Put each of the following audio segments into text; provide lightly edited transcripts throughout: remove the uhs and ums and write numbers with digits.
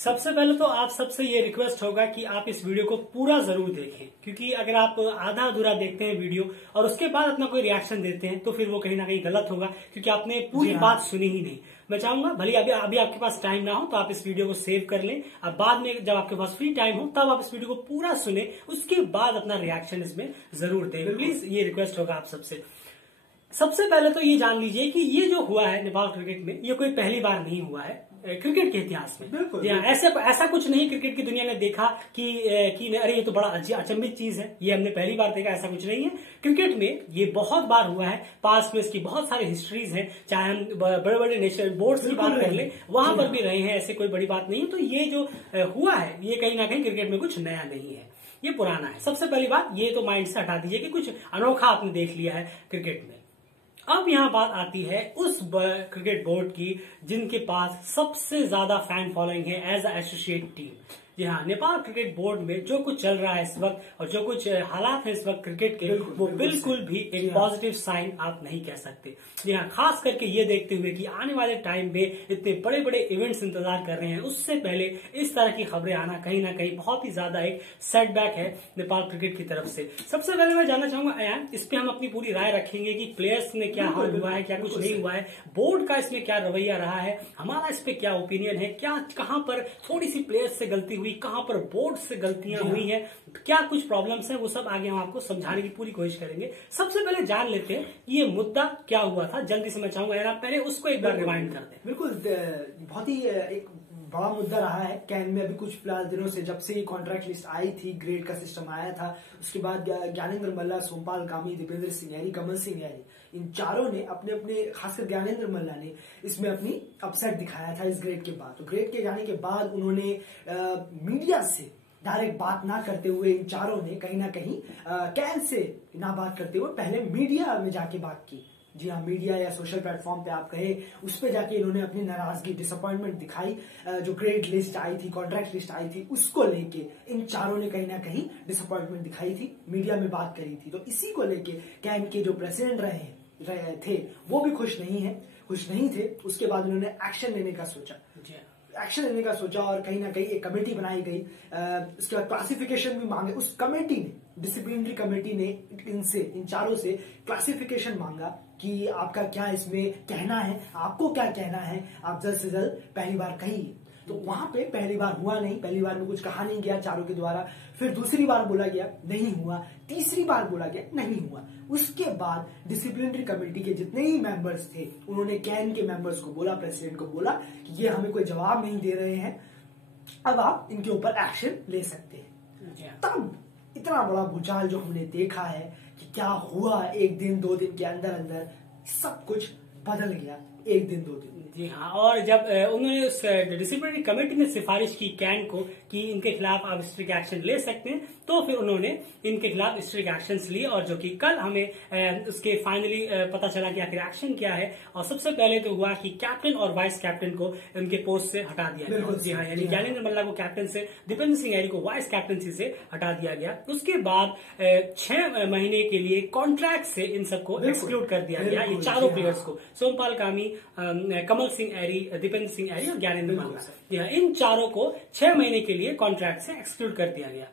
सबसे पहले तो आप सबसे ये रिक्वेस्ट होगा कि आप इस वीडियो को पूरा जरूर देखें, क्योंकि अगर आप आधा अधूरा देखते हैं वीडियो और उसके बाद अपना कोई रिएक्शन देते हैं तो फिर वो कहीं ना कहीं गलत होगा, क्योंकि आपने पूरी बात सुनी ही नहीं। मैं चाहूंगा भले अभी आपके पास टाइम ना हो तो आप इस वीडियो को सेव कर लें, अब बाद में जब आपके पास फ्री टाइम हो तब आप इस वीडियो को पूरा सुने, उसके बाद अपना रिएक्शन इसमें जरूर दें। प्लीज ये रिक्वेस्ट होगा आप सबसे। सबसे पहले तो ये जान लीजिए कि ये जो हुआ है नेपाल क्रिकेट में, ये कोई पहली बार नहीं हुआ है क्रिकेट के इतिहास में। बिल्कुल ऐसा कुछ नहीं क्रिकेट की दुनिया ने देखा कि अरे ये तो बड़ा अचंभित चीज है, ये हमने पहली बार देखा, ऐसा कुछ नहीं है। क्रिकेट में ये बहुत बार हुआ है, पास्ट में इसकी बहुत सारी हिस्ट्रीज हैं, चाहे हम बड़े बड़े नेशनल बोर्ड्स की बात कर ले, वहां पर भी रहे हैं, ऐसे कोई बड़ी बात नहीं है। तो ये जो हुआ है ये कहीं ना कहीं क्रिकेट में कुछ नया नहीं है, ये पुराना है। सबसे पहली बात ये तो माइंड से हटा दीजिए कि कुछ अनोखा आपने देख लिया है क्रिकेट में। अब यहाँ बात आती है उस क्रिकेट बोर्ड की जिनके पास सबसे ज्यादा फैन फॉलोइंग है एज एसोसिएट टीम। जी हाँ, नेपाल क्रिकेट बोर्ड में जो कुछ चल रहा है इस वक्त और जो कुछ हालात है इस वक्त क्रिकेट के, वो बिल्कुल भी एक पॉजिटिव साइन आप नहीं कह सकते। जी हाँ, खास करके ये देखते हुए कि आने वाले टाइम में इतने बड़े बड़े इवेंट्स इंतजार कर रहे हैं, उससे पहले इस तरह की खबरें आना कहीं ना कहीं बहुत ही ज्यादा एक सेटबैक है नेपाल क्रिकेट की तरफ से। सबसे पहले मैं जानना चाहूंगा अयान, इस पे हम अपनी पूरी राय रखेंगे कि प्लेयर्स ने क्या हाल हुआ है, क्या कुछ नहीं हुआ है, बोर्ड का इसमें क्या रवैया रहा है, हमारा इस पे क्या ओपिनियन है, क्या कहां पर थोड़ी सी प्लेयर्स से गलती हुई, कहां पर बोर्ड से गलतियां हुई हैं, क्या कुछ प्रॉब्लम्स हैं, वो सब आगे हम आपको समझाने की पूरी कोशिश करेंगे। सबसे पहले जान लेते हैं ये मुद्दा क्या हुआ था, जल्दी से मैं चाहूंगा यार आप पहले उसको एक बार रिवाइंड कर दें। बिल्कुल, बहुत ही एक बड़ा मुद्दा रहा है कैन में। अभी कुछ फिलहाल दिनों से जब से कॉन्ट्रैक्ट लिस्ट आई थी, ग्रेड का सिस्टम आया था, उसके बाद ज्ञानेंद्र मल्ला, सोमपाल कामी, दीपेंद्र सिंह यारी, कमल सिंह यारी, इन चारों ने अपने अपने, खासकर ज्ञानेंद्र मल्ला ने इसमें अपनी अपसेट दिखाया था इस ग्रेड के बाद। तो ग्रेड के जाने के बाद उन्होंने मीडिया से डायरेक्ट बात ना करते हुए इन चारों ने कहीं ना कहीं कैन से ना बात करते हुए पहले मीडिया में जाके बात की। जी हाँ, मीडिया या सोशल प्लेटफॉर्म पे आप कहे, उस पे जाके इन्होंने अपनी नाराजगी, डिसअपॉइंटमेंट दिखाई। जो ग्रेड लिस्ट आई थी, कॉन्ट्रैक्ट लिस्ट आई थी, उसको लेके इन चारों ने कहीं ना कहीं डिसअपॉइंटमेंट दिखाई थी, मीडिया में बात करी थी। तो इसी को लेके कैन के जो प्रेसिडेंट रहे थे वो भी खुश नहीं थे। उसके बाद उन्होंने एक्शन लेने का सोचा और कहीं ना कहीं एक कमेटी बनाई गई। उसके बाद क्लासिफिकेशन भी मांगे। उस कमेटी ने, डिसिप्लिनरी कमेटी ने इन चारों से क्लासिफिकेशन मांगा कि आपका क्या इसमें कहना है, आपको क्या कहना है, आप जल्द से जल्द पहली बार कहिए। तो वहां पे पहली बार हुआ नहीं, पहली बार में कुछ कहा नहीं गया चारों के द्वारा, फिर दूसरी बार बोला गया नहीं हुआ, तीसरी बार बोला गया नहीं हुआ। उसके बाद डिसिप्लिनरी कमेटी के जितने ही मेंबर्स थे उन्होंने कैन के मेंबर्स को बोला, प्रेसिडेंट को बोला कि ये हमें कोई जवाब नहीं दे रहे हैं, अब आप इनके ऊपर एक्शन ले सकते हैं। तब इतना बड़ा भूचाल जो हमने देखा है कि क्या हुआ, एक दिन 2 दिन के अंदर अंदर सब कुछ बदल गया, 1 दिन 2 दिन। जी हाँ, और जब उन्होंने डिसिप्लिनरी कमेटी ने सिफारिश की कैन को कि इनके खिलाफ आप स्ट्रिक्ट एक्शन ले सकते हैं, तो फिर उन्होंने इनके खिलाफ स्ट्रिक्ट एक्शंस लिए, और जो कि कल हमें उसके फाइनली पता चला कि आखिर एक्शन क्या है। और सबसे पहले तो हुआ कि कैप्टन और वाइस कैप्टन को उनके पोस्ट से हटा दिया गया। जी हाँ, यानी ज्ञानेंद्र मल्ला को कैप्टन से, दीपेंद्र सिंह यारी को वाइस कैप्टनसी से हटा दिया गया। उसके बाद 6 महीने के लिए कॉन्ट्रैक्ट से इन सबको एक्सक्लूड कर दिया गया, ये चारों प्लेयर्स को, सोमपाल कामी, कमल सिंह यारी, दीपेंद्र सिंह यारी और ज्ञानेंद्र मल्ला, इन चारों को 6 महीने के लिए कॉन्ट्रैक्ट से एक्सक्लूड कर दिया गया।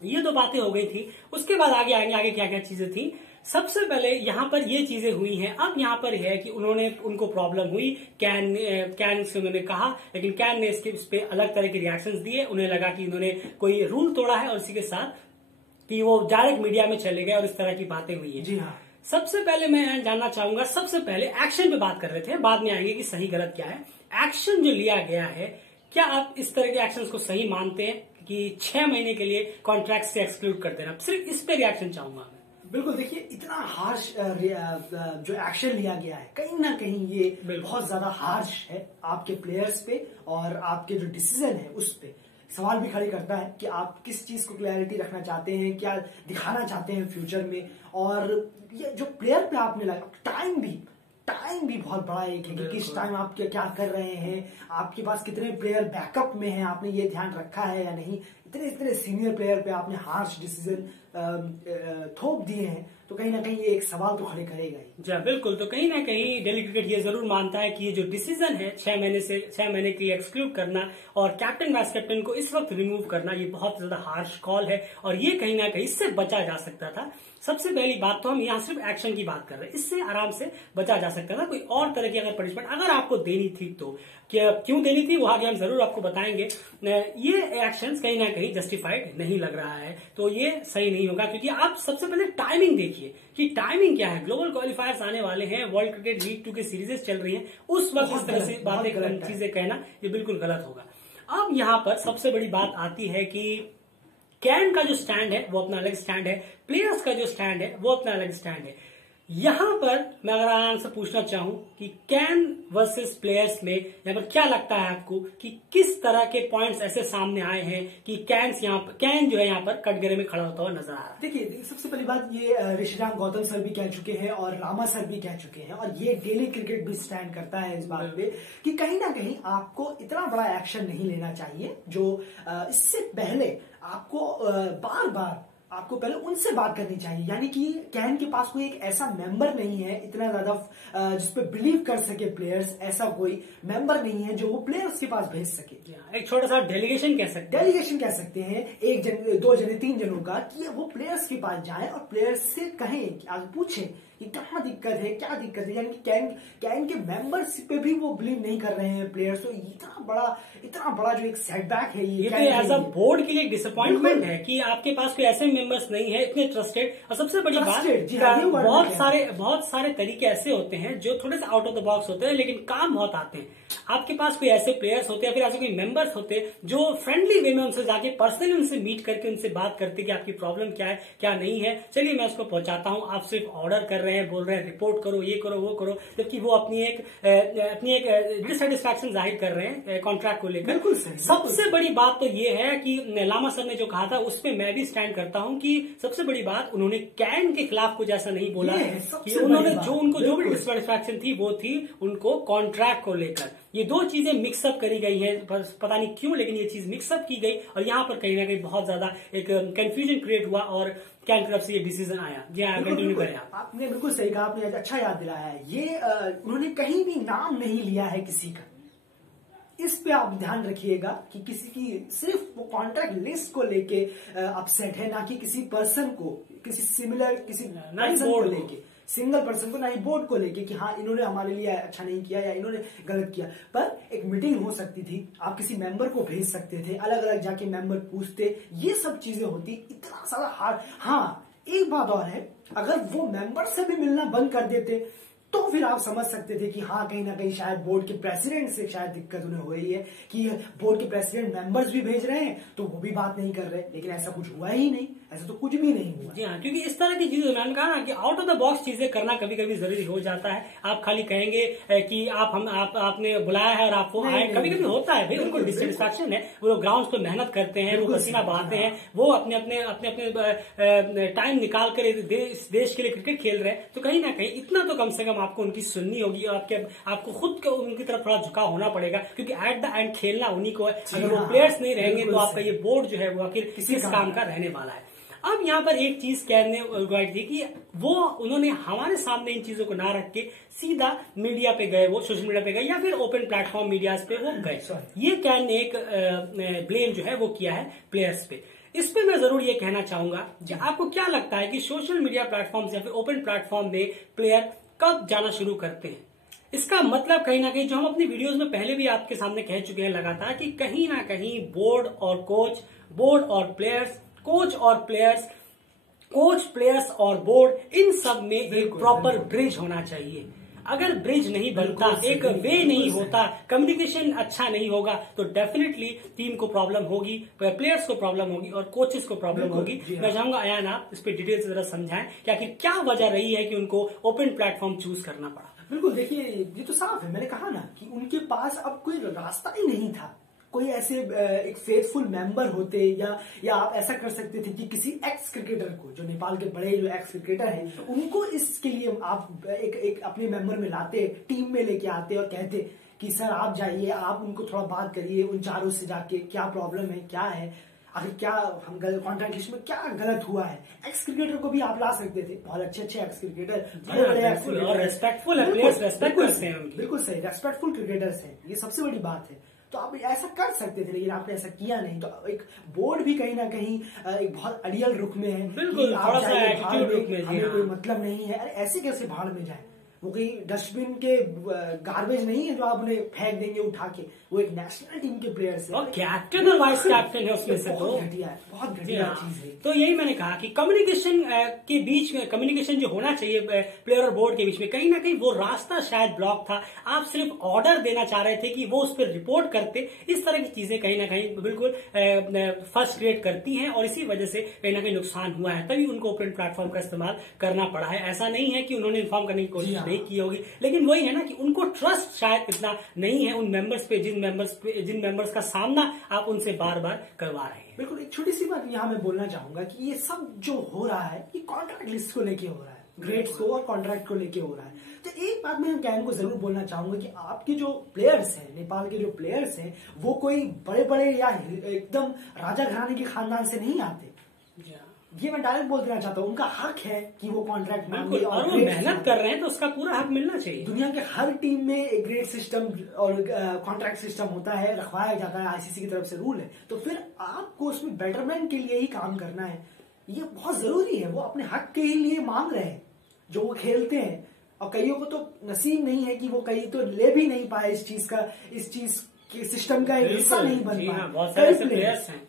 ये तो बातें हो गई थी। उसके बाद आगे क्या क्या चीजें थी। सबसे पहले यहाँ पर ये चीजें हुई हैं। अब यहाँ पर है कि उनको प्रॉब्लम हुई, कैन से उन्होंने कहा, लेकिन कैन ने इस पे अलग तरह के रिएक्शंस दिए। उन्हें लगा कि इन्होंने कोई रूल तोड़ा है और इसी के साथ कि वो डायरेक्ट मीडिया में चले गए और इस तरह की बातें हुई है। जी हाँ, सबसे पहले मैं जानना चाहूंगा, सबसे पहले एक्शन पे बात कर रहे थे, बाद में आएंगे कि सही गलत क्या है। एक्शन जो लिया गया है, क्या आप इस तरह के एक्शंस को सही मानते हैं कि 6 महीने के लिए कॉन्ट्रैक्ट से एक्सक्लूड कर देना? सिर्फ इस पे रिएक्शन चाहूंगा। बिल्कुल, देखिए इतना हार्श जो एक्शन लिया गया है, कहीं ना कहीं ये बहुत ज्यादा हार्श है आपके प्लेयर्स पे और आपके जो डिसीजन है उस पे। सवाल भी खड़े करता है कि आप किस चीज को क्लैरिटी रखना चाहते हैं, क्या दिखाना चाहते हैं फ्यूचर में। और ये जो प्लेयर पे आपने लगा टाइम भी बहुत बड़ा एक है कि किस टाइम आप क्या कर रहे हैं, आपके पास कितने प्लेयर बैकअप में हैं, आपने ये ध्यान रखा है या नहीं। इतने सीनियर प्लेयर पे आपने हार्श डिसीजन थोप दिए हैं, तो कहीं ना कहीं ये एक सवाल तो खड़े करेगा ही। जी बिल्कुल। तो कहीं ना कहीं दिल्ली क्रिकेट ये जरूर मानता है कि ये जो डिसीजन है 6 महीने के लिए एक्सक्लूड करना और कैप्टन वाइस कैप्टन को इस वक्त रिमूव करना, ये बहुत ज्यादा हार्श कॉल है और ये कहीं ना कहीं इससे बचा जा सकता था। सबसे पहली बात तो हम यहाँ सिर्फ एक्शन की बात कर रहे हैं, इससे आराम से बचा जा सकता था। कोई और तरह की अगर पनिशमेंट अगर आपको देनी थी तो क्यों देनी थी वो आगे हम जरूर आपको बताएंगे। ये एक्शंस कहीं ना कहीं जस्टिफाइड नहीं लग रहा है, तो ये सही नहीं होगा। क्योंकि आप सबसे पहले टाइमिंग देखिए कि टाइमिंग क्या है। ग्लोबल क्वालिफायर्स आने वाले हैं, वर्ल्ड क्रिकेट लीग 2 की सीरीजेस चल रही हैं, उस वक्त इस तरह से बातें चीजें कहना ये बिल्कुल गलत होगा। अब यहाँ पर सबसे बड़ी बात आती है कि कैन का जो स्टैंड है वो अपना अलग स्टैंड है, प्लेयर्स का जो स्टैंड है वो अपना अलग स्टैंड है। यहां पर मैं अगर आराम से पूछना चाहूं कि कैन वर्सेस प्लेयर्स में यहाँ पर क्या लगता है आपको कि किस तरह के पॉइंट्स ऐसे सामने आए हैं कि कैन जो है यहाँ पर कटघरे में खड़ा होता हुआ नजर आ रहा है। देखिए सबसे पहली बात ये ऋषिराम गौतम सर भी कह चुके हैं और रामा सर भी कह चुके हैं और ये डेली क्रिकेट भी स्टैंड करता है इस बात पे कि कहीं ना कहीं आपको इतना बड़ा एक्शन नहीं लेना चाहिए। जो इससे पहले आपको बार बार आपको पहले उनसे बात करनी चाहिए। यानी कि कैन के पास कोई एक ऐसा मेंबर नहीं है इतना ज्यादा जिसपे बिलीव कर सके प्लेयर्स, ऐसा कोई मेंबर नहीं है जो वो प्लेयर्स के पास भेज सके। एक छोटा सा डेलीगेशन कह सकते हैं 1 जन 2 जन 3 जनों का कि वो प्लेयर्स के पास जाएं और प्लेयर्स से कहें, आगे पूछें कि कहाँ दिक्कत है, क्या दिक्कत है। यानी कि कैन के मेंबरशिप पे भी वो बिलीव नहीं कर रहे हैं प्लेयर्स। तो इतना बड़ा जो एक सेटबैक है ये तो एज अ बोर्ड के लिए डिसअपॉइंटमेंट है कि आपके पास कोई ऐसे मेंबर्स नहीं है इतने ट्रस्टेड। और सबसे बड़ी बात बहुत सारे तरीके ऐसे होते हैं जो थोड़े से आउट ऑफ द बॉक्स होते हैं लेकिन काम बहुत आते हैं। आपके पास कोई ऐसे प्लेयर्स होते हैं या फिर ऐसे कोई मेंबर्स होते हैं जो फ्रेंडली वे में उनसे जाके पर्सनली उनसे मीट करके उनसे बात करते कि आपकी प्रॉब्लम क्या है क्या नहीं है, चलिए मैं उसको पहुंचाता हूं। आप सिर्फ ऑर्डर कर रहे हैं, बोल रहे हैं रिपोर्ट करो, ये करो वो करो, जबकि वो अपनी एक डिससेटिस्फैक्शन जाहिर कर रहे हैं कॉन्ट्रैक्ट को लेकर। बिल्कुल सबसे बड़ी बात तो ये है कि लामा सर ने जो कहा था उसमें मैं भी स्टैंड करता हूं कि सबसे बड़ी बात उन्होंने कैन के खिलाफ कुछ ऐसा नहीं बोला है कि उन्होंने जो भी डिससेटिस्फैक्शन थी वो थी उनको कॉन्ट्रैक्ट को लेकर। ये 2 चीजें मिक्सअप करी गई है, पता नहीं क्यों लेकिन ये चीज मिक्सअप की गई और यहाँ पर कहीं ना कहीं बहुत ज्यादा एक कंफ्यूजन क्रिएट हुआ और कैन तरफ से ये डिसीजन आया। जी हाँ, कंटिन्यू करें आप। आपने बिल्कुल सही कहा, आपने अच्छा याद दिलाया है। ये उन्होंने कहीं भी नाम नहीं लिया है किसी का। इस पे आप ध्यान रखिएगा कि किसी की सिर्फ वो कॉन्ट्रैक्ट लिस्ट को लेके अपसेट है, ना कि किसी पर्सन को, किसी पर्सन को लेके, सिंगल पर्सन को, ना ही बोर्ड को लेके कि हाँ इन्होंने हमारे लिए अच्छा नहीं किया या इन्होंने गलत किया। पर एक मीटिंग हो सकती थी, आप किसी मेंबर को भेज सकते थे, अलग अलग जाके मेंबर पूछते, ये सब चीजें होती। इतना सारा हार्ड। हाँ एक बात और है, अगर वो मेंबर से भी मिलना बंद कर देते तो फिर आप समझ सकते थे कि हाँ कहीं ना कहीं शायद बोर्ड के प्रेसिडेंट से शायद दिक्कत उन्हें हो रही है कि बोर्ड के प्रेसिडेंट मेंबर्स भी भेज रहे हैं तो वो भी बात नहीं कर रहे। लेकिन ऐसा कुछ हुआ ही नहीं, ऐसा तो कुछ भी नहीं हुआ। जी हाँ, क्योंकि इस तरह की चीजें मैंने कहा ना कि आउट ऑफ द बॉक्स चीजें करना कभी कभी जरूरी हो जाता है। आप खाली कहेंगे कि आपने बुलाया है और आप वो आए, कभी कभी होता है भाई, उनको डिससेटिस्फैक्शन है, वो लोग ग्राउंड पे मेहनत करते हैं, वो पसीना बहाते हैं, वो अपने अपने टाइम निकाल कर देश के लिए क्रिकेट खेल रहे हैं। तो कहीं ना कहीं इतना तो कम से कम आपको उनकी सुननी होगी और आपको खुद को उनकी तरफ थोड़ा झुकाव होना पड़ेगा, क्योंकि एट द एंड खेलना उन्हीं को है। अगर वो प्लेयर्स नहीं रहेंगे तो आपका ये बोर्ड जो है वो आखिर किस काम का रहने वाला है। अब यहाँ पर एक चीज कहने दी कि वो उन्होंने हमारे सामने इन चीजों को ना रख के सीधा मीडिया पे गए, वो सोशल मीडिया पे गए या फिर ओपन प्लेटफॉर्म मीडिया पे वो गए। ये कैन ने एक ब्लेम जो है वो किया है प्लेयर्स पे। इस पे मैं जरूर ये कहना चाहूंगा कि आपको क्या लगता है कि सोशल मीडिया प्लेटफॉर्म या फिर ओपन प्लेटफॉर्म में प्लेयर कब जाना शुरू करते हैं? इसका मतलब कहीं ना कहीं जो हम अपनी वीडियोस में पहले भी आपके सामने कह चुके हैं लगातार कि कहीं ना कहीं बोर्ड और कोच, बोर्ड और प्लेयर्स, कोच और प्लेयर्स, कोच प्लेयर्स और बोर्ड, इन सब में एक प्रॉपर ब्रिज होना चाहिए। अगर ब्रिज नहीं बनता, एक वे नहीं होता, कम्युनिकेशन अच्छा नहीं होगा तो डेफिनेटली टीम को प्रॉब्लम होगी, प्लेयर्स को प्रॉब्लम होगी और कोचेस को प्रॉब्लम होगी। मैं चाहूंगा अयान आप इस पे डिटेल से जरा समझाएं कि आखिर क्या वजह रही है कि उनको ओपन प्लेटफॉर्म चूज करना पड़ा। बिल्कुल, देखिए ये तो साफ है, मैंने कहा ना कि उनके पास अब कोई रास्ता ही नहीं था। कोई ऐसे एक फेथफुल मेंबर होते या आप ऐसा कर सकते थे कि किसी एक्स क्रिकेटर को, जो नेपाल के बड़े जो एक्स क्रिकेटर हैं, उनको इसके लिए आप एक अपने मेंबर में लाते, टीम में लेके आते और कहते कि सर आप जाइए, आप उनको थोड़ा बात करिए, उन चारों से जाके क्या प्रॉब्लम है क्या है। आखिर क्या हम कॉन्ट्रैक्ट लिस्ट में क्या गलत हुआ है। एक्स क्रिकेटर को भी आप ला सकते थे, बहुत अच्छे एक्स क्रिकेटर, रेस्पेक्टफुल है, प्लेयर्स रेस्पेक्ट करते हैं उनकी। बिल्कुल सही, रेस्पेक्टफुल क्रिकेटर्स हैं, ये सबसे बड़ी बात है। तो आप ऐसा कर सकते थे, लेकिन आपने ऐसा किया नहीं। तो एक बोर्ड भी कहीं ना कहीं एक बहुत अड़ियल रुख में है, बिल्कुल थोड़ा सा एटीट्यूड रुख में, हमें कोई मतलब नहीं है। अरे ऐसे कैसे भाड़ में जाए, वो कहीं डस्टबिन के गार्बेज नहीं है जो आप उन्हें फेंक देंगे उठा के, वो एक नेशनल टीम के प्लेयर्स हैं और कैप्टन और वाइस कैप्टन है उसमें से। तो बहुत घटिया चीज है। तो यही मैंने कहा कि कम्युनिकेशन के बीच में, कम्युनिकेशन जो होना चाहिए प्लेयर और बोर्ड के बीच में, कहीं ना कहीं वो रास्ता शायद ब्लॉक था। आप सिर्फ ऑर्डर देना चाह रहे थे कि वो उस पर रिपोर्ट करते। इस तरह की चीजें कहीं ना कहीं बिल्कुल फर्स्ट क्रिएट करती हैं और इसी वजह से कहीं ना कहीं नुकसान हुआ है, तभी उनको ओपन प्लेटफॉर्म का इस्तेमाल करना पड़ा है। ऐसा नहीं है कि उन्होंने इन्फॉर्म करने की कोशिश नहीं की होगी, लेकिन वही है ना कि उनको ट्रस्ट शायद इतना नहीं है उन मेंबर्स पे, जिन मेंबर्स का सामना आप उनसे बार बार करवा रहे हैं। बिल्कुल। एक छोटी सी बात यहाँ मैं बोलना चाहूंगा कि ये सब जो हो रहा है ये कॉन्ट्रैक्ट लिस्ट को लेके हो रहा है, ग्रेड्स को और कॉन्ट्रैक्ट को लेके हो रहा है। तो एक बात मैं कैन को जरूर बोलना चाहूंगा कि आपके जो प्लेयर्स हैं, नेपाल के जो प्लेयर्स हैं, वो कोई बड़े बड़े या एकदम राजा घराने के खानदान से नहीं आते। ये मैं डायरेक्ट बोल देना चाहता हूँ, उनका हक है कि वो कॉन्ट्रैक्ट मांगे और वो मेहनत कर रहे हैं तो उसका पूरा हक मिलना चाहिए। दुनिया के हर टीम में एक ग्रेड सिस्टम और कॉन्ट्रैक्ट सिस्टम होता है, रखवाया जाता है, आईसीसी की तरफ से रूल है। तो फिर आपको उसमें बेटरमेंट के लिए ही काम करना है, ये बहुत जरूरी है। वो अपने हक के ही लिए मांग रहे हैं जो वो खेलते हैं, और कईयों को तो नसीब नहीं है कि वो कई तो ले भी नहीं पाए इस चीज के सिस्टम का एक हिस्सा नहीं बन पाए। बहुत सारे प्लेयर्स हैं,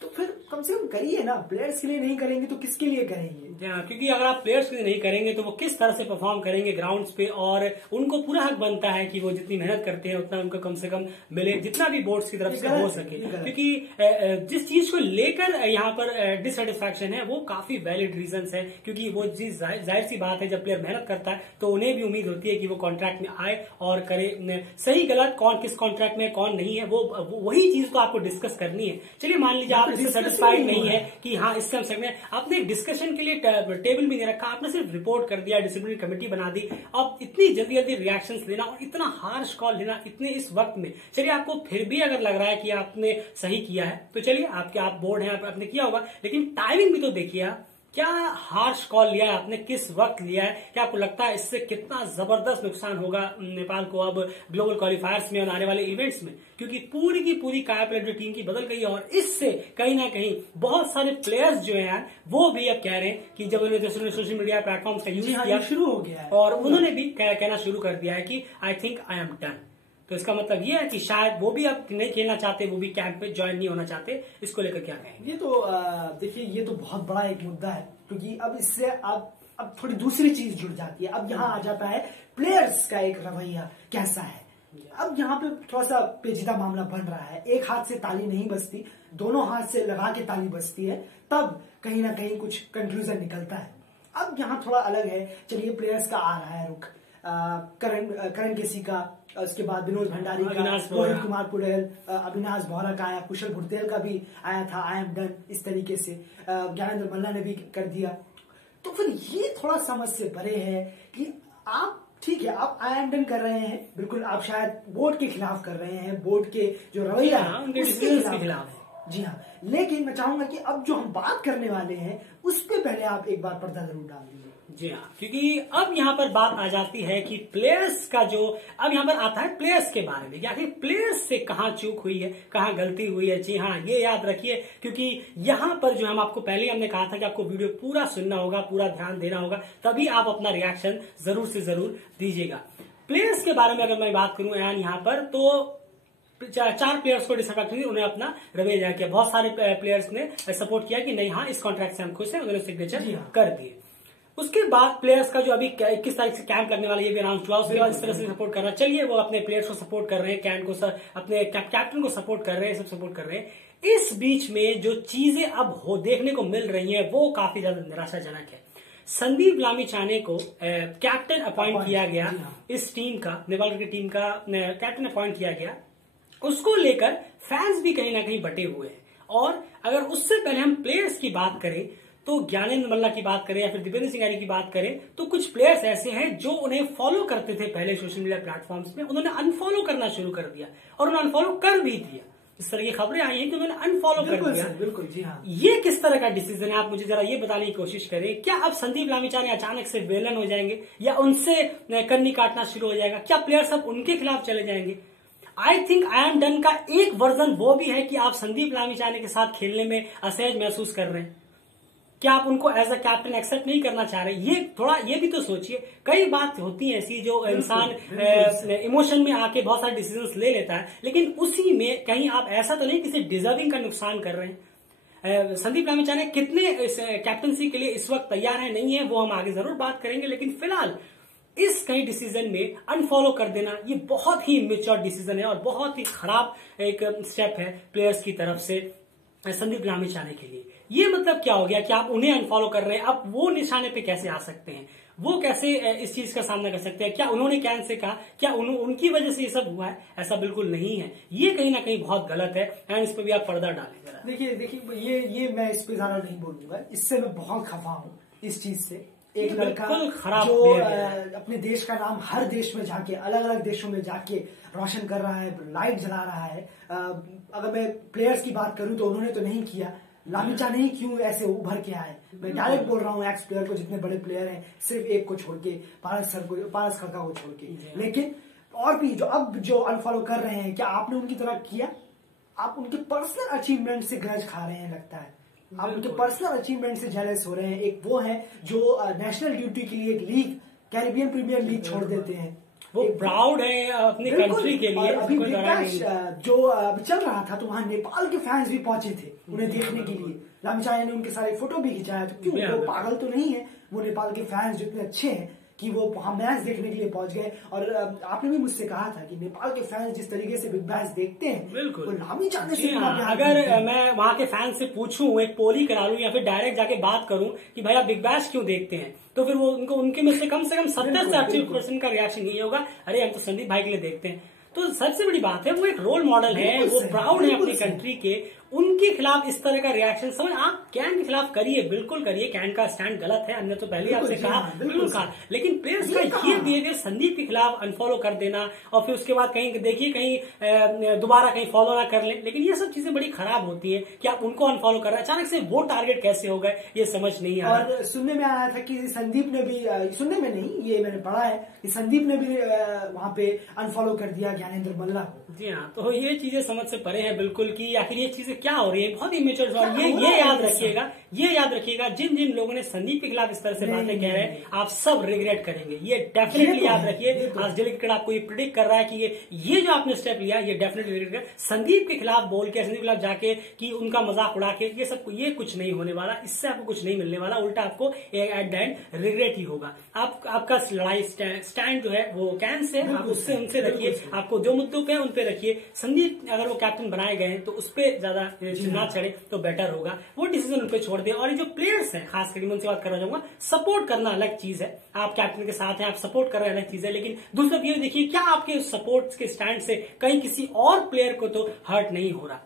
तो फिर कम से कम करिए ना। प्लेयर्स के लिए नहीं करेंगे तो किसके लिए करेंगे? क्योंकि अगर आप प्लेयर्स के लिए नहीं करेंगे तो वो किस तरह से परफॉर्म करेंगे ग्राउंड्स पे, और उनको पूरा हक बनता है कि वो जितनी मेहनत करते हैं उतना उनको कम से कम मिले, जितना भी बोर्ड्स की तरफ से हो सके। क्योंकि जिस चीज को लेकर यहाँ पर डिससेटिस्फैक्शन है वो काफी वैलिड रीजंस है, क्योंकि वो चीज जाहिर सी बात है, जब प्लेयर मेहनत करता है तो उन्हें भी उम्मीद होती है कि वो कॉन्ट्रैक्ट में आए और करे। सही गलत कौन किस कॉन्ट्रैक्ट में कौन नहीं है, वो वही चीज तो आपको डिस्कस करनी है। चलिए मान लीजिए आप इससे सेटिस्फाइड नहीं है कि हाँ इससे हम सकते हैं, आपने डिस्कशन के लिए टेबल भी नहीं रखा, आपने सिर्फ रिपोर्ट कर दिया, डिसिप्लिनरी कमेटी बना दी। अब इतनी जल्दी जल्दी रिएक्शंस लेना और इतना हार्श कॉल लेना इतने इस वक्त में, चलिए आपको फिर भी अगर लग रहा है कि आपने सही किया है तो चलिए आप बोर्ड हैं, आपने किया होगा, लेकिन टाइमिंग भी तो देखिए, क्या हार्श कॉल लिया है आपने, किस वक्त लिया है, क्या आपको लगता है इससे कितना जबरदस्त नुकसान होगा नेपाल को अब ग्लोबल क्वालिफायर्स में और आने वाले इवेंट्स में, क्योंकि पूरी की पूरी कायापलट जो टीम की बदल गई है। और इससे कहीं ना कहीं बहुत सारे प्लेयर्स जो हैं वो भी अब कह रहे हैं कि जब उन्होंने सोशल मीडिया प्लेटफॉर्म्स का यूज किया शुरू हो गया है और उन्होंने भी कहना शुरू कर दिया है कि I think I am done. तो इसका मतलब ये है कि शायद वो भी अब नहीं खेलना चाहते, वो भी कैंप पे ज्वाइन नहीं होना चाहते। इसको लेकर क्या कहेंगे? ये तो देखिए, ये तो बहुत बड़ा एक मुद्दा है, क्योंकि अब इससे अब थोड़ी दूसरी चीज जुड़ जाती है। अब यहाँ आ जाता है प्लेयर्स का एक रवैया कैसा है। अब यहाँ पे थोड़ा सा पेचीदा मामला बन रहा है। एक हाथ से ताली नहीं बजती, दोनों हाथ से लगा के ताली बजती है, तब कहीं ना कहीं कुछ कंक्लूजन निकलता है। अब यहाँ थोड़ा अलग है। चलिए प्लेयर्स का आ रहा है रुख, करण केसी का, उसके बाद विनोद भंडारी का, रोहित कुमार पुडेल, अविनाश बोहरा का आया, कुशल भुरतेल का भी आया था, आई एम डन इस तरीके से। ज्ञानेंद्र मल्ला ने भी कर दिया। तो फिर ये थोड़ा समझ से परे है कि आप ठीक है, आप आई एम डन कर रहे हैं, बिल्कुल आप शायद बोर्ड के खिलाफ कर रहे हैं, बोर्ड के जो रवैया है उसके खिलाफ है। जी हाँ, लेकिन मैं चाहूंगा कि अब जो हम बात करने वाले हैं उस पर पहले आप एक बार पर्दा जरूर डाल दीजिए। जी हाँ, क्योंकि अब यहाँ पर बात आ जाती है कि प्लेयर्स का जो अब यहाँ पर आता है प्लेयर्स के बारे में, आखिर प्लेयर्स से कहाँ चूक हुई है, कहाँ गलती हुई है। जी हाँ, ये याद रखिए, क्योंकि यहाँ पर जो हम आपको पहले हमने कहा था कि आपको वीडियो पूरा सुनना होगा, पूरा ध्यान देना होगा, तभी आप अपना रिएक्शन जरूर से जरूर दीजिएगा। प्लेयर्स के बारे में अगर मैं बात करूं यहाँ पर, तो 4 प्लेयर्स को डिसअपॉइंट उन्हें अपना रवैया किया। बहुत सारे प्लेयर्स ने सपोर्ट किया कि नहीं हाँ इस कॉन्ट्रैक्ट से हम खुश हैं, उन्होंने सिग्नेचर कर दिए। उसके बाद प्लेयर्स का जो अभी 21 तारीख से कैंप लगने वाला ये भी अनाउंस हुआ, उसके बाद इस तरह से सपोर्ट कर रहा है। चलिए वो अपने प्लेयर्स को सपोर्ट कर रहे हैं, कैन को अपने कैप्टन को सपोर्ट कर रहे हैं, सब सपोर्ट कर रहे हैं। इस बीच में जो चीजें अब देखने को मिल रही हैं वो काफी ज्यादा निराशाजनक है। संदीप लामिछाने को कैप्टन अपॉइंट किया गया, इस टीम का, नेपाल क्रिकेट टीम का कैप्टन अपॉइंट किया गया। उसको लेकर फैंस भी कहीं ना कहीं बटे हुए हैं। और अगर उससे पहले हम प्लेयर्स की बात करें तो ज्ञानेंद्र मल्ला की बात करें या फिर दीपेंद्र सिंगारी की बात करें, तो कुछ प्लेयर्स ऐसे हैं जो उन्हें फॉलो करते थे पहले सोशल मीडिया प्लेटफॉर्म्स में, उन्होंने अनफॉलो करना शुरू कर दिया और उन्होंने अनफॉलो कर भी दिया। इस तरह की खबरें आई हैं कि उन्होंने अनफॉलो कर दिया। बिल्कुल जी हाँ। ये किस तरह का डिसीजन है, आप मुझे जरा ये बताने की कोशिश करें। क्या अब संदीप लामिछाने अचानक से विलन हो जाएंगे या उनसे कन्नी काटना शुरू हो जाएगा? क्या प्लेयर्स अब उनके खिलाफ चले जाएंगे? I think I am done का एक वर्जन वो भी है कि आप संदीप लामिछाने के साथ खेलने में असहज महसूस कर रहे हैं। क्या आप उनको एज अ कैप्टन एक्सेप्ट नहीं करना चाह रहे? ये थोड़ा ये भी तो सोचिए। कई बात होती है ऐसी जो इंसान इमोशन में आके बहुत सारे डिसीजंस ले लेता है, लेकिन उसी में कहीं आप ऐसा तो नहीं किसी डिजर्विंग का नुकसान कर रहे हैं। संदीप लामिछाने कितने कैप्टनसी के लिए इस वक्त तैयार है नहीं है वो हम आगे जरूर बात करेंगे, लेकिन फिलहाल इस कई डिसीजन में अनफॉलो कर देना ये बहुत ही इमेच्योर डिसीजन है और बहुत ही खराब एक स्टेप है प्लेयर्स की तरफ से संदीप लामिछाने के लिए। ये मतलब क्या हो गया कि आप उन्हें अनफॉलो कर रहे हैं, अब वो निशाने पे कैसे आ सकते हैं? वो कैसे इस चीज का सामना कर सकते हैं? क्या उन्होंने कैन से कहा, क्या उनकी वजह से ये सब हुआ है? ऐसा बिल्कुल नहीं है। ये कहीं ना कहीं बहुत गलत है एंड इस पर भी आप पर्दा डालें जरा। देखिए ये मैं इस पे ज्यादा नहीं बोलूंगा, इससे मैं बहुत खफा हूँ इस चीज से। एक लड़का जो अपने देश का नाम हर देश में जाके अलग अलग देशों में जाके रोशन कर रहा है, लाइट जला रहा है। अगर मैं प्लेयर्स की बात करूं तो उन्होंने तो नहीं किया, लामिछाने ही क्यों ऐसे उभर के आए। मैं डायरेक्ट बोल रहा हूँ एक्स प्लेयर को, जितने बड़े प्लेयर हैं, सिर्फ एक को छोड़ के, पारस खड़का को छोड़ के। लेकिन और भी जो अनफॉलो कर रहे हैं, क्या आपने उनकी तरह किया? आप उनके पर्सनल अचीवमेंट से ग्रज खा रहे हैं लगता है, आप उनके पर्सनल अचीवमेंट से जेलस हो रहे हैं। एक वो है जो नेशनल ड्यूटी के लिए एक लीग, कैरिबियन प्रीमियर लीग छोड़ देते हैं, वो प्राउड है अपनी कंट्री के लिए। अभी बिग बैश जो चल रहा था तो वहां नेपाल के फैंस भी पहुंचे थे उन्हें देखने के लिए। लामिछाने ने उनके सारे फोटो भी खिंचाया, तो क्यों? वो पागल तो नहीं है, वो नेपाल के फैंस जितने अच्छे हैं कि वो वहां मैच देखने के लिए पहुंच गए। और आपने भी मुझसे कहा था कि नेपाल के फैंस जिस तरीके से बिग बैश देखते हैं, बिल्कुल लामिछाने से अगर मैं वहां के फैंस से पूछूं, एक पोल ही करा लूं या फिर डायरेक्ट जाके बात करूं कि भैया बिग बैश क्यों देखते हैं, तो फिर वो उनके में से कम 70 से 80% का रिएक्शन ये होगा, अरे हम तो संदीप भाई के लिए देखते हैं। तो सबसे बड़ी बात है वो एक रोल मॉडल है, वो प्राउड है अपनी कंट्री के। उनके खिलाफ इस तरह का रिएक्शन समझ, आप कैन के खिलाफ करिए, बिल्कुल करिए, कैन का स्टैंड गलत है, हमने तो पहले आपसे कहा, बिल्कुल कहा, लेकिन प्लेयर्स का ये बिहेवियर संदीप के खिलाफ अनफॉलो कर देना और फिर उसके बाद कहीं देखिए कहीं दोबारा कहीं फॉलो ना कर लें, लेकिन ये सब चीजें बड़ी खराब होती है कि आप उनको अनफॉलो कर रहे हैं। अचानक से वो टारगेट कैसे हो गए ये समझ नहीं आ रहा। और सुनने में आया था कि संदीप ने भी, सुनने में नहीं, ये मैंने पढ़ा है कि संदीप ने भी वहां पे अनफॉलो कर दिया ज्ञानेंद्र मल्ला को। जी हाँ, तो ये चीजें समझ से परे हैं बिल्कुल कि आखिर ये चीजें क्या हो रही है, बहुत ही इमेच्योर। ये याद रखिएगा जिन जिन लोगों ने संदीप के खिलाफ इस तरह से बातें कह रहे हैं, आप सब रिग्रेट करेंगे, ये डेफिनेटली याद रखिए। आज डेली क्रिकेट आपको ये प्रिडिक्ट कर रहा है कि ये जो आपने स्टेप लिया ये डेफिनेटली रिग्रेट कर। संदीप के खिलाफ बोल के, संदीप के खिलाफ जाके कि उनका मजाक उड़ा के ये कुछ नहीं होने वाला, इससे आपको कुछ नहीं मिलने वाला, उल्टा आपको एट द एंड रिग्रेट ही होगा। आपका लड़ाई स्टैंड जो है वो कैन से, आप उससे उनसे रखिए, आपको जो मुद्दों पे उन पे रखिए। संदीप अगर वो कैप्टन बनाए गए हैं तो उस पर ज्यादा ना चढ़े तो बेटर होगा, वो डिसीजन उन पे छोड़ दे। और ये जो प्लेयर्स हैं, खास करके मैं उनसे बात करना चाहूंगा, सपोर्ट करना अलग चीज है, आप कैप्टन के साथ हैं, आप सपोर्ट कर रहे हैं अलग चीज है, लेकिन दूसरा ये देखिए क्या आपके सपोर्ट के स्टैंड से कहीं किसी और प्लेयर को तो हर्ट नहीं हो रहा।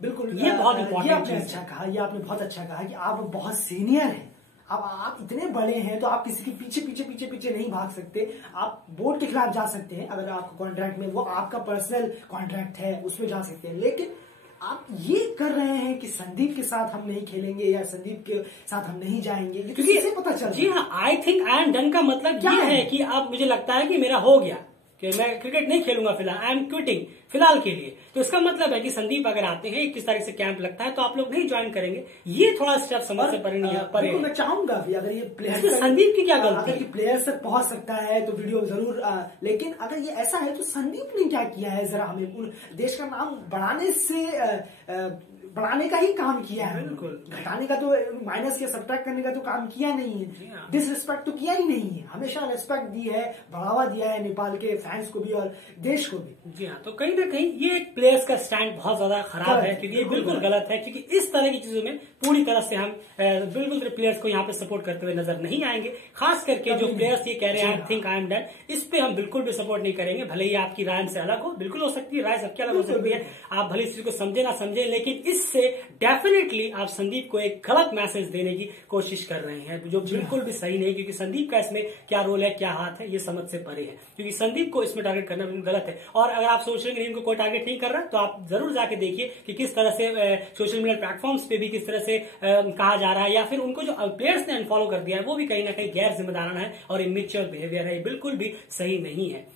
बिल्कुल, ये बहुत इंपॉर्टेंट चीज है। अच्छा कहा, ये आपने बहुत अच्छा कहा कि आप बहुत सीनियर हैं, अब आप इतने बड़े हैं तो आप किसी के पीछे नहीं भाग सकते। आप बोर्ड के खिलाफ जा सकते हैं, अगर आपका कॉन्ट्रैक्ट में वो आपका पर्सनल कॉन्ट्रैक्ट है उसमें जा सकते हैं, लेकिन आप ये कर रहे हैं कि संदीप के साथ हम नहीं खेलेंगे या संदीप के साथ हम नहीं जाएंगे, क्योंकि इसे पता चल। जी हाँ, I think I am done का मतलब ये है कि अब मुझे लगता है कि मेरा हो गया, कि मैं क्रिकेट नहीं खेलूंगा फिलहाल, आई एम क्विटिंग फिलहाल के लिए। तो इसका मतलब है कि संदीप अगर आते हैं 21 तारीख से कैंप लगता है तो आप लोग नहीं ज्वाइन करेंगे। ये थोड़ा स्टेप समझ से परे नहीं। मैं चाहूंगा भी अगर ये प्लेयर, संदीप की क्या गलती, अगर ये प्लेयर तक पहुंच सकता है तो वीडियो जरूर, लेकिन अगर ये ऐसा है तो संदीप ने क्या किया है, जरा हमें देश का नाम बढ़ाने का ही काम किया है, बिल्कुल घटाने का तो, माइनस या सब्ट्रैक्ट करने का तो काम किया नहीं है, डिसरिस्पेक्ट तो किया ही नहीं है, हमेशा रिस्पेक्ट दी है, बढ़ावा दिया है नेपाल के फैंस को भी और देश को भी। जी हाँ, तो कहीं ना कहीं ये एक प्लेयर्स का स्टैंड बहुत ज्यादा खराब है, क्योंकि ये बिल्कुल गलत है, क्योंकि इस तरह की चीजों में पूरी तरह से हम बिल्कुल प्लेयर्स को यहाँ पे सपोर्ट करते हुए नजर नहीं आएंगे। खास करके जो प्लेयर्स ये कह रहे हैं I think I am done, इस पे हम बिल्कुल भी सपोर्ट नहीं करेंगे। भले ही आपकी राय से अलग हो, बिल्कुल हो सकती है, राय सबकी अलग हो सकती है, आप भले इस चीज को समझे ना समझे, लेकिन इस इससे डेफिनेटली आप संदीप को एक गलत मैसेज देने की कोशिश कर रहे हैं, जो बिल्कुल भी सही नहीं, क्योंकि संदीप का इसमें क्या रोल है, क्या हाथ है, ये समझ से परे है, क्योंकि संदीप को इसमें टारगेट करना बिल्कुल गलत है। और अगर आप सोच रहे हैं कि इनको कोई टारगेट नहीं कर रहा, तो आप जरूर जाके देखिए कि किस तरह से सोशल मीडिया प्लेटफॉर्म्स पे भी किस तरह से कहा जा रहा है, या फिर उनको जो प्लेयर्स ने अनफॉलो कर दिया है वो भी कहीं ना कहीं गैर जिम्मेदाराना है और इमेच्योर बिहेवियर है, बिल्कुल भी सही नहीं है।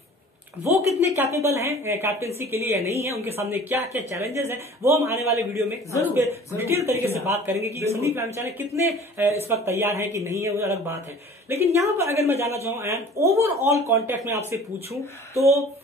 वो कितने कैपेबल हैं कैप्टेंसी के लिए या नहीं है, उनके सामने क्या क्या चैलेंजेस हैं, वो हम आने वाले वीडियो में जरूर डिटेल तरीके से बात करेंगे कि संदीप रामचाने कितने इस वक्त तैयार हैं कि नहीं है, वो अलग बात है। लेकिन यहाँ पर अगर मैं जानना चाहूँ ओवरऑल कॉन्टेक्स्ट में आपसे पूछूं तो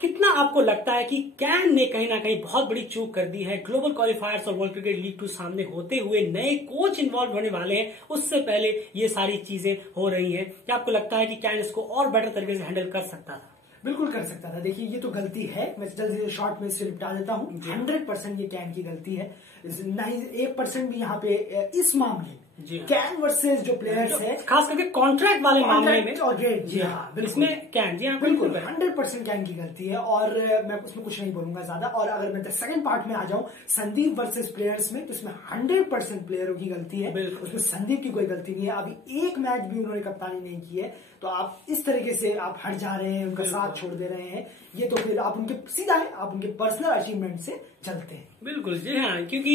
कितना आपको लगता है कि कैन ने कहीं ना कहीं बहुत बड़ी चूक कर दी है? ग्लोबल क्वालिफायर्स और वर्ल्ड क्रिकेट लीग 2 सामने होते हुए नए कोच इन्वॉल्व होने वाले हैं, उससे पहले ये सारी चीजें हो रही हैं। क्या आपको लगता है कि कैन इसको और बेटर तरीके से हैंडल कर सकता था? बिल्कुल कर सकता था। देखिए ये तो गलती है, मैं जल्दी शॉर्ट में इससे निपटा देता हूँ। 100% ये कैन की गलती है, नहीं 1% भी यहाँ पे इस मामले कैन वर्सेस जो प्लेयर्स है, खास करके कॉन्ट्रैक्ट वाले मामले में और ग्रेड, जी हाँ इसमें कैन, जी हाँ बिल्कुल 100% कैन की गलती है, और मैं उसमें कुछ नहीं बोलूंगा ज्यादा। और अगर मैं सेकंड पार्ट में आ जाऊं संदीप वर्सेस प्लेयर्स में, तो इसमें 100% प्लेयरों की गलती है, उसमें संदीप की कोई गलती नहीं है। अभी एक मैच भी उन्होंने कप्तानी नहीं की है, तो आप इस तरीके से आप हट जा रहे हैं, उनका साथ छोड़ दे रहे हैं, ये तो फिर आप उनके सीधा है, आप उनके पर्सनल अचीवमेंट से चलते हैं। बिल्कुल जी हाँ, क्योंकि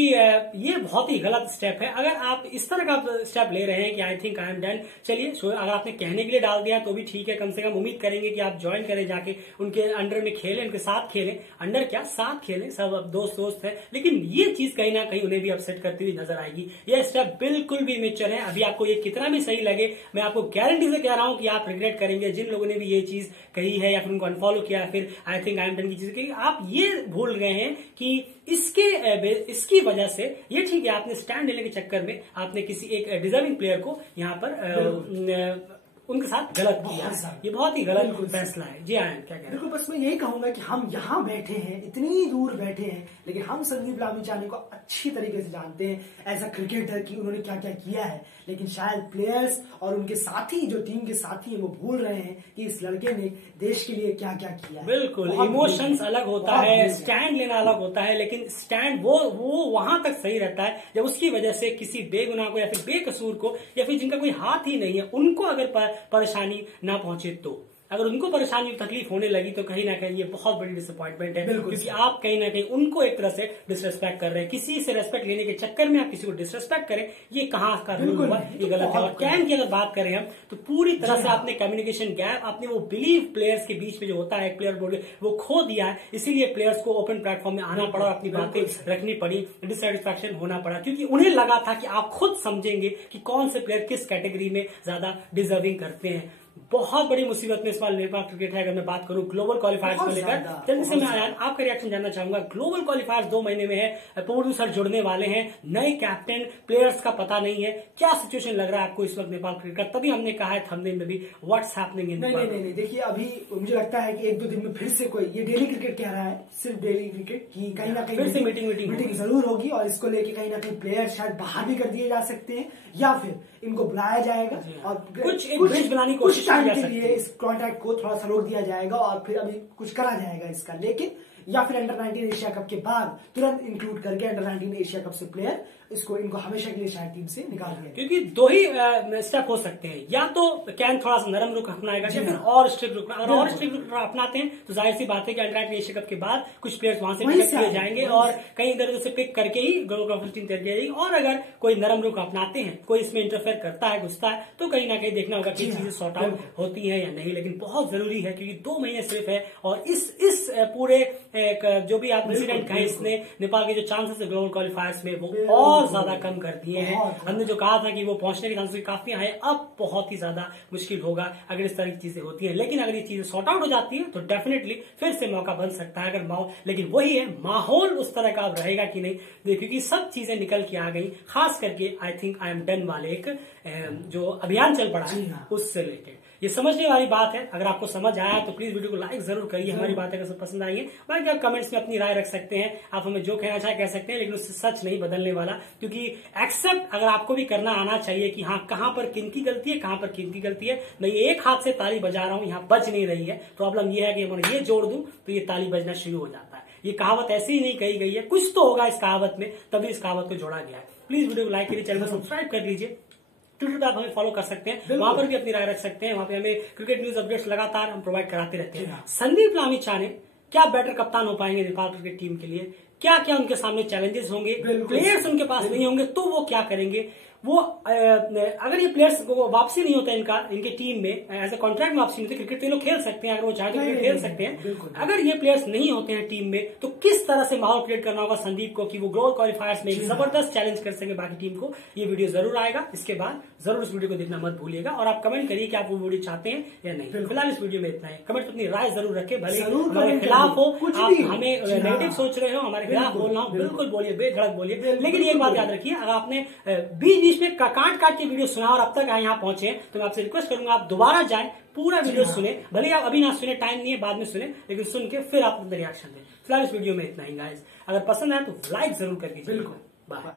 ये बहुत ही गलत स्टेप है। अगर आप इस तरह का स्टेप ले रहे हैं कि I think I am done, चलिए अगर आपने कहने के लिए डाल दिया तो भी ठीक है, कम से कम उम्मीद करेंगे कि आप ज्वाइन करें, जाके उनके अंडर में खेलें, उनके साथ खेलें, अंडर क्या साथ खेलें, सब अब दोस्त है। लेकिन ये चीज कहीं ना कहीं उन्हें भी अपसेट करती हुई नजर आएगी। ये स्टेप बिल्कुल भी इमेच्योर है। अभी आपको ये कितना भी सही लगे, मैं आपको गारंटी से कह रहा हूं कि आप रिग्रेट करेंगे। जिन लोगों ने भी ये चीज कही है या फिर उनको अनफॉलो किया, फिर I think I am done की चीज कही, आप ये भूल गए हैं कि इसकी वजह से, ये ठीक है आपने स्टैंड लेने के चक्कर में आपने किसी एक डिजर्विंग प्लेयर को यहाँ पर उनके साथ गलत किया, ये बहुत ही गलत फैसला है। जी हाँ, क्या कह रहे हैं? बिल्कुल, बस मैं यही कहूंगा कि हम यहाँ बैठे हैं, इतनी दूर बैठे हैं, लेकिन हम संदीप रामचाने को अच्छी तरीके से जानते हैं एज अ क्रिकेटर कि उन्होंने क्या क्या किया है। लेकिन शायद प्लेयर्स और उनके साथी, जो टीम के साथी है, वो भूल रहे हैं कि इस लड़के ने देश के लिए क्या क्या किया है। बिल्कुल, इमोशंस अलग होता है, स्टैंड लेना अलग होता है, लेकिन स्टैंड वो वहां तक सही रहता है जब उसकी वजह से किसी बेगुनाह को या फिर बेकसूर को या फिर जिनका कोई हाथ ही नहीं है उनको अगर परेशानी ना पहुंचे, तो अगर उनको परेशानी तकलीफ होने लगी तो कहीं ना कहीं ये बहुत बड़ी डिसअपॉइंटमेंट है, क्योंकि आप कहीं ना कहीं उनको एक तरह से डिसरेस्पेक्ट कर रहे हैं। किसी से रेस्पेक्ट लेने के चक्कर में आप किसी को डिसरेस्पेक्ट करें, ये कहाँ का रूल हुआ, ये गलत है। और कैन की अगर बात करें हम, तो पूरी तरह से आपने कम्युनिकेशन गैप, आपने वो बिलीव प्लेयर्स के बीच में जो होता है, एक प्लेयर बोले, वो खो दिया है। इसीलिए प्लेयर्स को ओपन प्लेटफॉर्म में आना पड़ा, अपनी बातें रखनी पड़ी, डिससेटिस्फैक्शन होना पड़ा, क्योंकि उन्हें लगा था कि आप खुद समझेंगे कि कौन से प्लेयर किस कैटेगरी में ज्यादा डिजर्विंग करते हैं। बहुत बड़ी मुसीबत में इस बार नेपाल क्रिकेट है। अगर मैं बात करूं ग्लोबल क्वालिफायर्स को लेकर, जल्दी से मैं आयान आपका रिएक्शन जानना चाहूंगा। ग्लोबल क्वालिफायर्स 2 महीने में है, प्रोड्यूसर जुड़ने वाले हैं, नए कैप्टन, प्लेयर्स का पता नहीं है, क्या सिचुएशन लग रहा है आपको इस वक्त नेपाल क्रिकेट का? तभी हमने कहा है थंबनेल में भी व्हाट्स हैपनिंग इन नेपाल। नहीं, देखिए अभी मुझे लगता है कि 1-2 दिन में फिर से कोई, ये डेली क्रिकेट कह रहा है, सिर्फ डेली क्रिकेट की कहीं ना कहीं फिर से मीटिंग जरूर होगी, और इसको लेके कहीं ना कहीं प्लेयर शायद बाहर भी कर दिए जा सकते हैं, या फिर इनको बुलाया जाएगा और कुछ ब्रिज बनाने की कोशिश टाइम के लिए इस कॉन्ट्रैक्ट को थोड़ा सा रोक दिया जाएगा, और फिर अभी कुछ करा जाएगा इसका। लेकिन या फिर अंडर 19 एशिया कप के बाद तुरंत इंक्लूड करके अंडर 19 एशिया कप से प्लेयर इनको हमेशा के लिए शायद टीम से निकाल दिया, क्योंकि 2 ही स्टेप हो सकते हैं, या तो कैन थोड़ा सा नरम रुख अपनाएगा या फिर और स्ट्रिक्ट रुख। अगर और स्ट्रिक्ट रुख अपनाते हैं तो जाहिर सी बात है कि अंडर 19 एशिया कप के बाद कुछ प्लेयर्स वहां से पिक किए जाएंगे और कहीं इधर उधर से पिक करके ही ग्लोबल टीम तैयार की जाएगी। और अगर कोई नरम रुख अपनाते हैं, कोई इसमें इंटरफेयर करता है, घुसता है, तो कहीं ना कहीं देखना होगा कि चीजें सॉर्ट आउट होती है या नहीं। लेकिन बहुत जरूरी है, क्योंकि 2 महीने सिर्फ है, और इस पूरे जो भी आप इंसिडेंट कहें, इसने नेपाल के जो चांसेस है ग्लोबल क्वालिफायर्स में वो और ज्यादा कम कर दिए हैं। हमने जो कहा था कि वो पहुंचने के चांसेस काफी है, अब बहुत ही ज्यादा मुश्किल होगा अगर इस तरह की चीजें होती हैं। लेकिन अगर ये चीजें सॉर्ट आउट हो जाती है तो डेफिनेटली फिर से मौका बन सकता है। अगर लेकिन वही है, माहौल उस तरह का अब रहेगा कि नहीं, क्योंकि सब चीजें निकल के आ गई, खास करके I think I am done वाले एक जो अभियान चल पड़ा है उससे लेके। ये समझने वाली बात है। अगर आपको समझ आया तो प्लीज वीडियो को लाइक जरूर करिए, हमारी बातें अगर पसंद आई है। बाकी आप कमेंट्स में अपनी राय रख सकते हैं, आप हमें जो कहना चाहे कह सकते हैं, लेकिन उससे सच नहीं बदलने वाला, क्योंकि एक्सेप्ट अगर आपको भी करना आना चाहिए कि हाँ कहां पर किनकी गलती है, कहां पर किनकी गलती है। मैं एक हाथ से ताली बजा रहा हूं, यहाँ बज नहीं रही है, प्रॉब्लम ये है कि मैं ये जोड़ दूं तो ये ताली बजना शुरू हो जाता है। ये कहावत ऐसे ही नहीं कही गई है, कुछ तो होगा इस कहावत में, तभी इस कहावत को जोड़ा गया है। प्लीज वीडियो को लाइक करिए, चैनल को सब्सक्राइब कर लीजिए। ट्विटर पर आप हमें फॉलो कर सकते हैं, वहां पर भी अपनी राय रख सकते हैं। वहां पे हमें क्रिकेट न्यूज अपडेट्स लगातार हम प्रोवाइड कराते रहते हैं। संदीप लामिछाने ने क्या बेटर कप्तान हो पाएंगे नेपाल क्रिकेट टीम के लिए? क्या क्या उनके सामने चैलेंजेस होंगे? प्लेयर्स उनके पास नहीं होंगे तो वो क्या करेंगे? वो अगर ये प्लेयर्स वापसी नहीं होता इनके टीम में, एज ए कॉन्ट्रैक्ट में वापसी नहीं होती, क्रिकेट तो ये लोग खेल सकते हैं, अगर वो चाहे तो क्रिकेट खेल सकते हैं। अगर ये प्लेयर्स नहीं होते हैं टीम में तो किस तरह से माहौल क्रिएट करना होगा संदीप को कि वो ग्लोबल क्वालिफायर्स में जबरदस्त चैलेंज कर सके बाकी टीम को। ये वीडियो जरूर आएगा, इसके बाद जरूर इस वीडियो को देखना मत भूलिएगा और आप कमेंट करिए कि आप वो वीडियो चाहते हैं या नहीं। फिलहाल इस वीडियो में इतना है। कमेंट अपनी राय जरूर रखें, भले हमारे खिलाफ हो, आप हमें नेगेटिव सोच रहे हो, हमारे खिलाफ बोलना हो, बिल्कुल बोलिए, बेधड़क बोलिए। लेकिन एक बात याद रखिए, अगर आपने बीच बीच में काट की वीडियो सुना और अब तक यहाँ पहुंचे तो मैं आपसे रिक्वेस्ट करूंगा आप दोबारा जाएं, पूरा वीडियो सुने, भले आप अभी ना सुने, टाइम नहीं है, बाद में सुने, लेकिन सुन के फिर आप अपना रिएक्शन दें। फिलहाल इस वीडियो में इतना ही गाइस, अगर पसंद आए तो लाइक जरूर कर दीजिए। बिल्कुल, बाय।